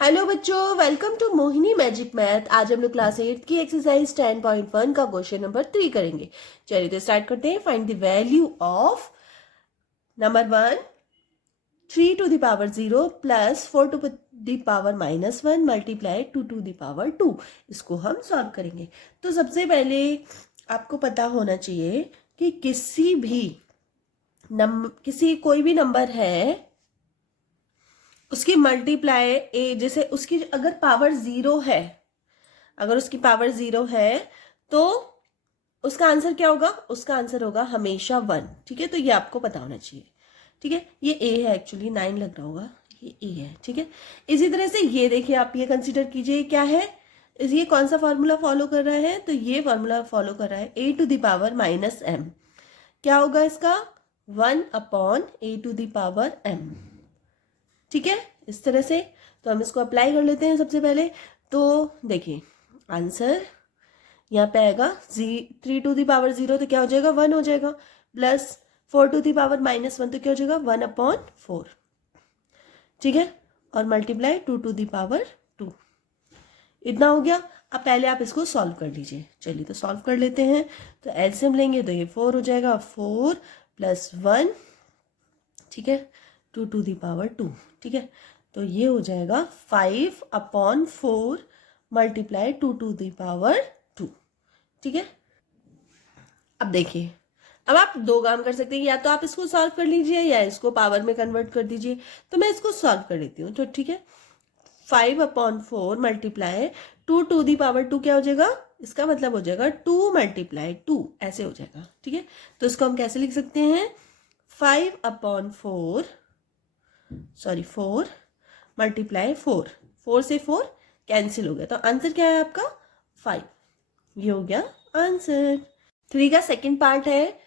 Hello बच्चों, welcome to Mohini magic math. आज हम लोग क्लास 8 की एक्सरसाइज 10.1 का क्वेश्चन नंबर 3 करेंगे। चलिए तो स्टार्ट करते हैं। Find the value of number 1 3 to the power 0 plus 4 to the power -1 multiply 2 to the power 2। इसको हम सॉल्व करेंगे। तो सबसे पहले आपको पता होना चाहिए कि कोई भी नंबर है उसकी मल्टीप्लाई जैसे उसकी अगर पावर 0 है, अगर उसकी पावर 0 है तो उसका आंसर क्या होगा? उसका आंसर होगा हमेशा 1। ठीक है, तो ये आपको पता होना चाहिए। ठीक है, ये ए है, एक्चुअली 9 लग रहा होगा, ये ए है। ठीक है, इसी तरह से ये देखिए, आप ये कंसीडर कीजिए क्या है, ये कौन सा फॉर्मूला फॉलो कर रहा है? तो ये फॉर्मूला फॉलो कर रहा है ए टू द पावर -m। क्या होगा इसका? 1/a⁻m। ठीक है, इस तरह से। तो हम इसको अप्लाई कर लेते हैं सबसे पहले। तो देखिए आंसर यहाँ पे आएगा 3 टू दी पावर 0 तो क्या हो जाएगा? 1 हो जाएगा, प्लस 4 टू दी पावर -1 तो क्या हो जाएगा? 1/4। ठीक है, और मल्टीप्लाई 2 टू दी पावर 2। इतना हो गया। अब पहले आप इसको सॉल्व कर लीजिए। चलिए तो सॉल्व कर लेते हैं। तो एलसीएम लेंगे तो ये 4 हो जाएगा, 4 + 1। ठीक है, 2 टू दी पावर 2। ठीक है, तो ये हो जाएगा 5/4 मल्टीप्लाई 2 टू दी पावर 2। ठीक है, अब देखिए, अब आप दो काम कर सकते हैं, या तो आप इसको सॉल्व कर लीजिए या इसको पावर में कन्वर्ट कर दीजिए। तो मैं इसको सॉल्व कर लेती हूँ। तो ठीक है, 5/4 मल्टीप्लाई 2 टू दी पावर 2 क्या हो जाएगा? इसका मतलब हो जाएगा 2 × 2, ऐसे हो जाएगा। ठीक है, तो इसको हम कैसे लिख सकते हैं? 4 मल्टीप्लाई 4 से 4 कैंसिल हो गया, तो आंसर क्या है आपका? 5। ये हो गया आंसर। 3 का सेकंड पार्ट है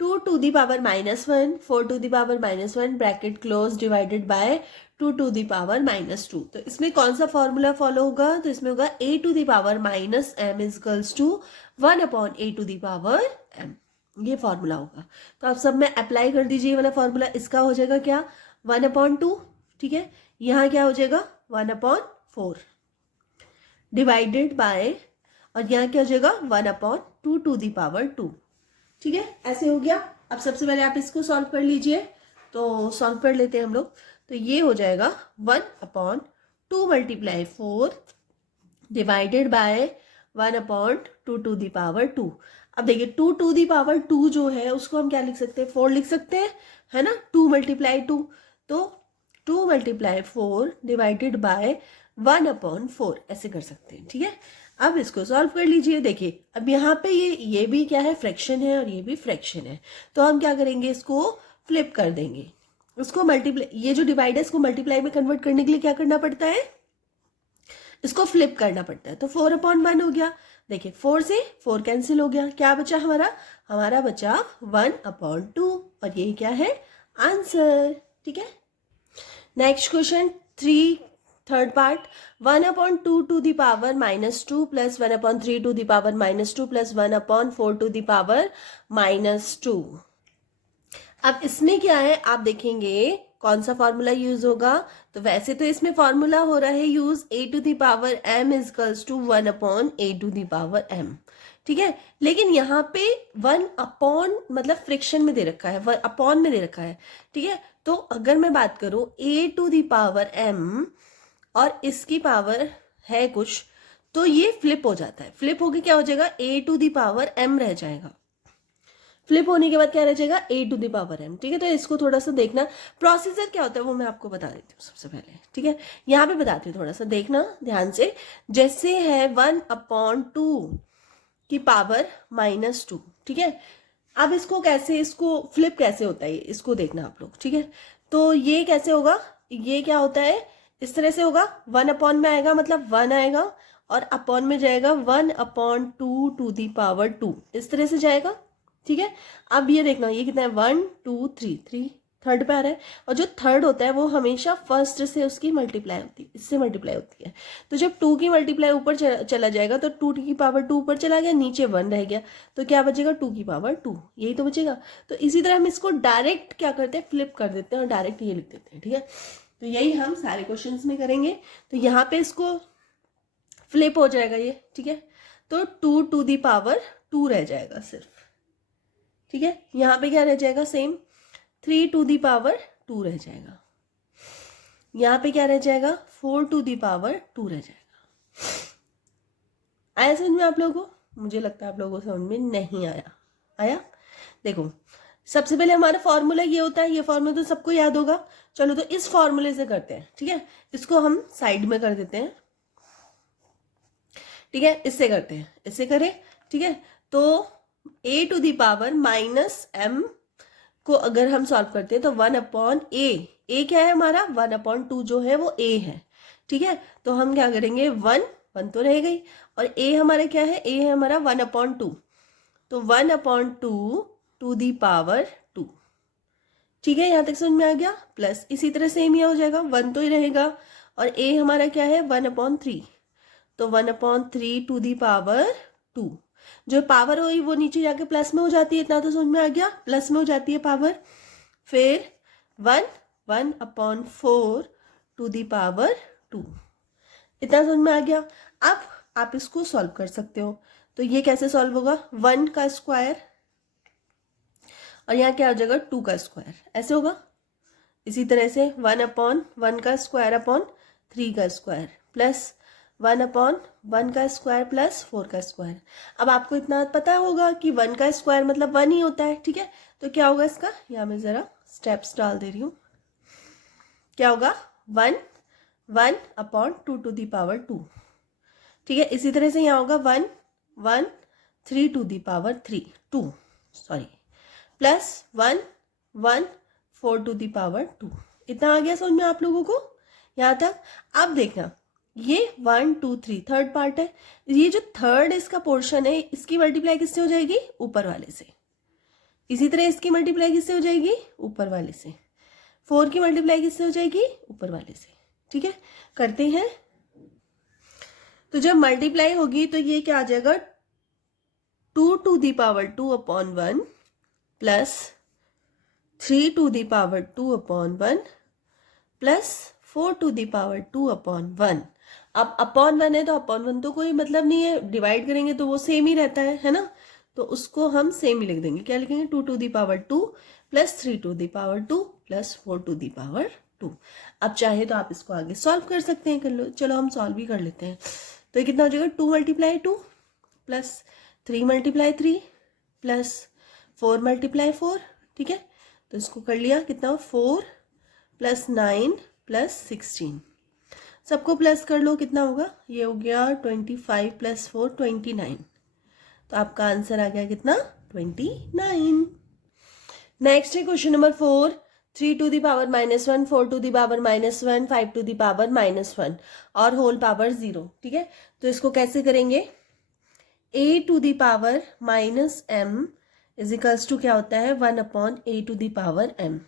2 to the power -1 4 to the power -1 bracket close divided by 2 to the power -2। तो इसमें कौन सा फॉर्मूला फॉलो होगा? तो इसमें होगा a to the power -m equals to 1/a to the power m। ये फॉर्मूला होगा। तो आप सब में अप्लाई कर दीजिए वाला फॉर्मूला। इसका हो जाएगा क्या? 1/2। ठीक है, यहाँ क्या हो जाएगा? 1/4 डिवाइडेड बाय, और यहाँ क्या हो जाएगा? 1/2 टू दी पावर 2। ठीक है, ऐसे हो गया। अब सबसे पहले आप इसको सॉल्व कर लीजिए। तो सॉल्व कर लेते हैं हम लोग। तो ये हो जाएगा 1/2 multiply 4 divided by 1/2 to the power 2। अब देखिए 2 टू दी पावर 2 जो है उसको हम क्या लिख सकते हैं? 4 लिख सकते हैं, है ना? 2 × 2, तो 2 × 4 डिवाइडेड बाय 1/4 ऐसे कर सकते हैं। ठीक है, अब इसको सॉल्व कर लीजिए। देखिए अब यहाँ पे ये भी क्या है? फ्रैक्शन है, और ये भी फ्रैक्शन है। तो हम क्या करेंगे? इसको फ्लिप कर देंगे। इसको मल्टीप्लाई, ये जो डिवाइड है इसको मल्टीप्लाई में कन्वर्ट करने के लिए क्या करना पड़ता है? इसको फ्लिप करना पड़ता है। तो 4/1 हो गया। देखिए 4 से 4 कैंसिल हो गया, क्या बचा हमारा? हमारा बचा 1/2, और ये क्या है? आंसर। ठीक है, next question 3 third part 1/2 to the power -2 plus 1/3 to the power -2 plus 1/4 to the power -2। अब इसमें क्या है आप देखेंगे कौन सा फॉर्मूला यूज होगा। तो वैसे तो इसमें फॉर्मूला हो रहा है use a to the power m equals to 1/a to the power m। ठीक है, लेकिन यहाँ पे 1/ मतलब फ्रिक्शन में दे रखा है, 1/ में दे रखा है। ठीक है, तो अगर मैं बात करूं a to the power m और इसकी पावर है कुछ, तो ये फ्लिप हो जाता है। फ्लिप होके क्या हो जाएगा? a to the power m रह जाएगा। फ्लिप होने के बाद क्या रह जाएगा? a to the power m। ठीक है, तो इसको थोड़ा सा देखना, प्रोसीजर क्या होता है वो मैं आपको बता देती हूँ सबसे पहले। ठीक है, यहाँ पे बताती हूँ, थोड़ा सा देखना ध्यान से। जैसे है 1/2 की पावर -2। ठीक है, अब इसको कैसे, इसको फ्लिप कैसे होता है इसको देखना आप लोग। ठीक है, तो ये कैसे होगा? ये क्या होता है? इस तरह से होगा, 1/ में आएगा मतलब 1 आएगा, और अपॉन में जाएगा 1/2 टू दी पावर 2, इस तरह से जाएगा। ठीक है, अब ये देखना, ये कितना है? 1 2 3 3 थर्ड पे आ रहा है, और जो थर्ड होता है वो हमेशा फर्स्ट से उसकी मल्टीप्लाई होती है, इससे मल्टीप्लाई होती है। तो जब 2 की मल्टीप्लाई ऊपर चला जाएगा तो 2 की पावर 2 ऊपर चला गया, नीचे 1 रह गया, तो क्या बचेगा? 2 की पावर 2, यही तो बचेगा। तो इसी तरह हम इसको डायरेक्ट क्या करते हैं? फ्लिप कर देते हैं और डायरेक्ट ये लिख देते हैं। ठीक है, तो यही हम सारे क्वेश्चंस में करेंगे। तो यहाँ पे इसको फ्लिप हो जाएगा ये, ठीक है। तो 2 टू दी पावर 2 रह जाएगा सिर्फ, ठीक है। यहाँ पे क्या रह जाएगा, सेम 3 टू दी पावर 2 रह जाएगा। यहाँ पे क्या रह जाएगा, 4 टू दी पावर 2 रह जाएगा। आया समझ में आप लोगों को? मुझे लगता है आप लोगों को समझ में नहीं आया। आया? देखो सबसे पहले हमारा फॉर्मूला ये होता है, ये फॉर्मूला तो सबको याद होगा। चलो तो इस फॉर्मूले से करते हैं, ठीक है। इसको हम साइड में कर देते हैं, ठीक है। इससे करते हैं, इससे करें, ठीक है। तो a to the power minus m को अगर हम सॉल्व करते हैं तो 1/a क्या है हमारा, 1/2 जो है वो a है, ठीक है। तो हम क्या करेंगे, 1 तो रह गई, और a हमारा क्या है, a है हमारा 1/2, तो 1/2 टू दी पावर 2, ठीक है। यहाँ तक समझ में आ गया। प्लस इसी तरह सेम ही हो जाएगा, 1 तो ही रहेगा, और a हमारा क्या है 1/3, तो 1/3 टू दी पावर 2। जो पावर हुई वो नीचे जाके प्लस में हो जाती है, इतना तो समझ में आ गया, प्लस में हो जाती है पावर। फिर 1/4 टू दी पावर 2, इतना समझ में आ गया। अब आप इसको सॉल्व कर सकते हो। तो ये कैसे सॉल्व होगा, 1 का स्क्वायर और यहाँ क्या हो जाएगा 2 का स्क्वायर, ऐसे होगा। इसी तरह से 1/1 का स्क्वायर अपॉन 3 का स्क्वायर प्लस 1/1 का स्क्वायर प्लस 4 का स्क्वायर। अब आपको इतना पता होगा कि 1 का स्क्वायर मतलब 1 ही होता है, ठीक है। तो क्या होगा इसका, यहाँ मैं ज़रा स्टेप्स डाल दे रही हूँ। क्या होगा, 1/2 टू दी पावर 2, ठीक है। इसी तरह से यहाँ होगा 1/3 to the power 2 plus 1/4 to the power 2। इतना आ गया समझ में आप लोगों को यहाँ तक। अब देखना ये 1 2 3 थर्ड पार्ट है, ये जो थर्ड इसका पोर्शन है इसकी मल्टीप्लाई किससे हो जाएगी, ऊपर वाले से। इसी तरह इसकी मल्टीप्लाई किससे हो जाएगी, ऊपर वाले से। 4 की मल्टीप्लाई किससे हो जाएगी, ऊपर वाले से, ठीक है। करते हैं, तो जब मल्टीप्लाई होगी तो ये क्या आ जाएगा, 2 to the power 2/1 plus 3 to the power 2/1 plus 4 to the power 2/1। अब अपॉन 1 है तो अपॉन 1 तो कोई मतलब नहीं है, डिवाइड करेंगे तो वो सेम ही रहता है ना। तो उसको हम सेम ही लिख देंगे। क्या लिखेंगे, 2 to the power 2 plus 3 to the power 2 plus 4 to the power 2। अब चाहे तो आप इसको आगे सॉल्व कर सकते हैं, कर लो। चलो हम सॉल्व भी कर लेते हैं। तो ये कितना हो जाएगा, 2 × 2 प्लस 3 × 3 प्लस 4 × 4, ठीक है। तो इसको कर लिया, कितना 4 प्लस 9 प्लस 16, सबको प्लस कर लो, कितना होगा, ये हो गया 25 प्लस 4 29। तो आपका आंसर आ गया कितना, 29। नेक्स्ट है question number 4, 3 to the power -1, 4 to the power -1, 5 to the power -1 और होल पावर 0, ठीक है। तो इसको कैसे करेंगे, a to the power -m is equals to क्या होता है, 1/a to the power m,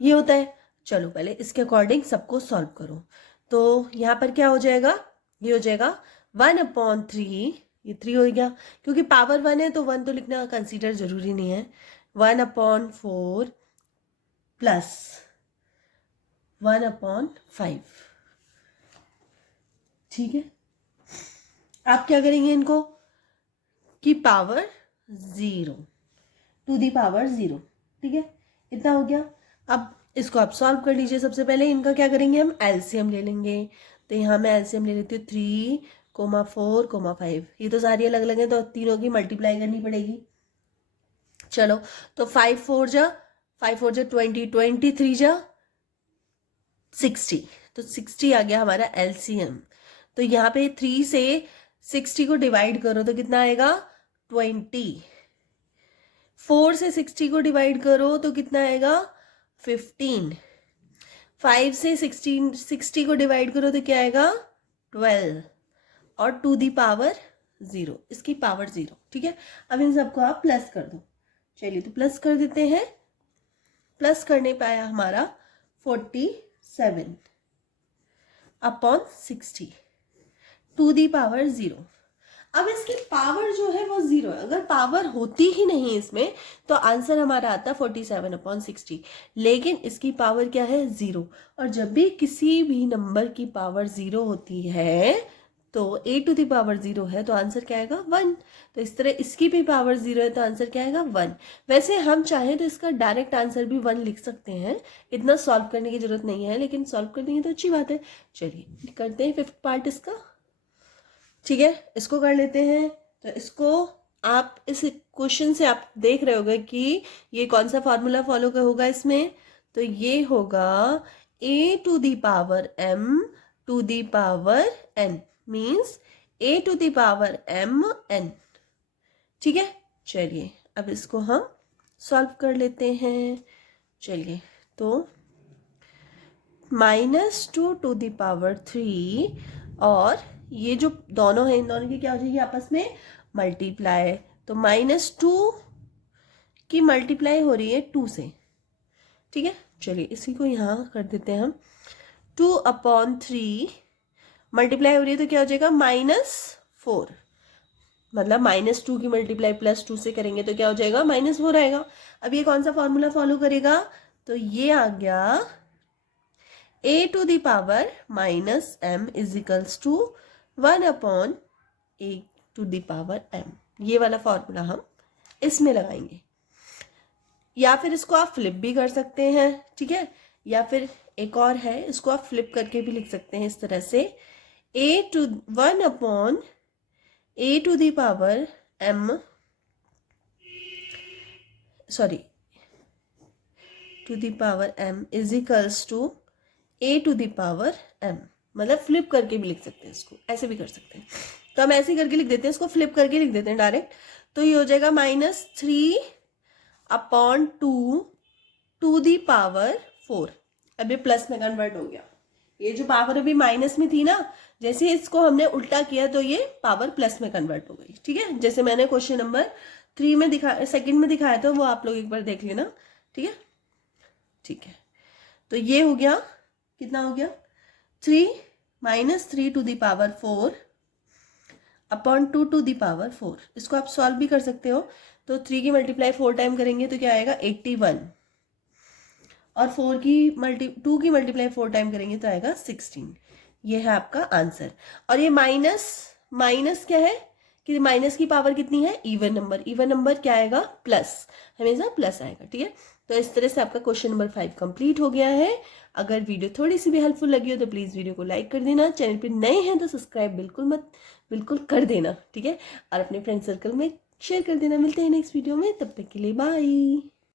ये होता है। चलो पहले इसके अकॉर्डिंग सबको सॉल्व करो। तो यहाँ पर क्या हो जाएगा, ये हो जाएगा 1/3, ये 3 हो गया, क्योंकि पावर 1 है तो 1 तो लिखना कंसीडर जरूरी नहीं है। 1/4 प्लस 1/5, ठीक है। आप क्या करेंगे इनको, कि पावर 0 टू दी पावर 0, ठीक है। इतना हो गया। अब इसको आप सॉल्व कर लीजिए। सबसे पहले इनका क्या करेंगे, हम एलसीएम ले लेंगे। तो यहाँ मैं एलसीएम ले लेती हूँ 3, 4, 5। ये तो सारी अलग अलग है तो तीनों की मल्टीप्लाई करनी पड़ेगी। चलो तो 5 4 जा 20, 23 जा 60, तो 60 आ गया हमारा एलसीएम। तो यहाँ पे 3 से 60 को डिवाइड करो तो कितना आएगा, 20। 4 से 60 को डिवाइड करो तो कितना आएगा, 15। 5 से 60 को डिवाइड करो तो क्या आएगा, 12 और टू दी पावर 0, इसकी पावर 0, ठीक है। अब इन सबको आप प्लस कर दो। चलिए तो प्लस कर देते हैं। प्लस करने पे आया हमारा 47/60 टू दी पावर 0। अब इसकी पावर जो है वो 0 है, अगर पावर होती ही नहीं इसमें तो आंसर हमारा आता 47/60, लेकिन इसकी पावर क्या है 0। और जब भी किसी भी नंबर की पावर 0 होती है तो a⁻0 है तो आंसर क्या आएगा 1। तो इस तरह इसकी भी पावर 0 है तो आंसर क्या आएगा 1। वैसे हम चाहें तो इसका डायरेक्ट आंसर भी 1 लिख सकते हैं, इतना सॉल्व करने की जरूरत नहीं है, लेकिन सॉल्व कर देंगे तो अच्छी बात है। चलिए करते हैं 5th पार्ट इसका, ठीक है, इसको कर लेते हैं। तो इसको आप इस क्वेश्चन से आप देख रहे होगे कि ये कौन सा फॉर्मूला फॉलो होगा इसमें, तो ये होगा a⁻m⁴n मीन्स a⁻m⁴n, ठीक है। चलिए अब इसको हम सॉल्व कर लेते हैं। चलिए तो -2⁻3 और ये जो दोनों है इन दोनों की क्या हो जाएगी आपस में मल्टीप्लाई, तो -2 की मल्टीप्लाई हो रही है 2 से, ठीक है। चलिए इसी को यहाँ कर देते हैं हम, 2/3 मल्टीप्लाई हो रही है तो क्या हो जाएगा -4, मतलब -2 की मल्टीप्लाई +2 से करेंगे तो क्या हो जाएगा -4 आएगा। अब ये कौन सा फॉर्मूला फॉलो करेगा, तो ये आ गया a⁻m = 1/a⁻m, ये वाला फॉर्मूला हम इसमें लगाएंगे। या फिर इसको आप फ्लिप भी कर सकते हैं, ठीक है, या फिर एक और है, इसको आप फ्लिप करके भी लिख सकते हैं इस तरह से, 1/a⁻m = a⁻m, मतलब फ्लिप करके भी लिख सकते हैं इसको, ऐसे भी कर सकते हैं। तो हम ऐसे करके लिख देते हैं, इसको फ्लिप करके लिख देते हैं डायरेक्ट। तो ये हो जाएगा -3/2⁴। अब ये प्लस में कन्वर्ट हो गया, ये जो पावर अभी माइनस में थी ना, जैसे इसको हमने उल्टा किया तो ये पावर प्लस में कन्वर्ट हो गई, ठीक है। जैसे मैंने क्वेश्चन नंबर 3 में सेकंड में दिखाया था, वो आप लोग एक बार देख लेना, ठीक है। ठीक है, तो ये हो गया, कितना हो गया 3 -3⁴/2⁴। इसको आप सॉल्व भी कर सकते हो। तो 3 की मल्टीप्लाई 4 टाइम करेंगे तो क्या आएगा 81, और 2 की मल्टीप्लाई 4 टाइम करेंगे तो आएगा 16। ये है आपका आंसर। और ये माइनस क्या है कि माइनस की पावर कितनी है, इवन नंबर क्या आएगा प्लस, हमेशा प्लस आएगा, ठीक है। तो इस तरह से आपका क्वेश्चन नंबर 5 कंप्लीट हो गया है। अगर वीडियो थोड़ी सी भी हेल्पफुल लगी हो तो प्लीज़ वीडियो को लाइक कर देना, चैनल पे नए हैं तो सब्सक्राइब बिल्कुल कर देना, ठीक है, और अपने फ्रेंड सर्कल में शेयर कर देना। मिलते हैं नेक्स्ट वीडियो में, तब तक के लिए बाय।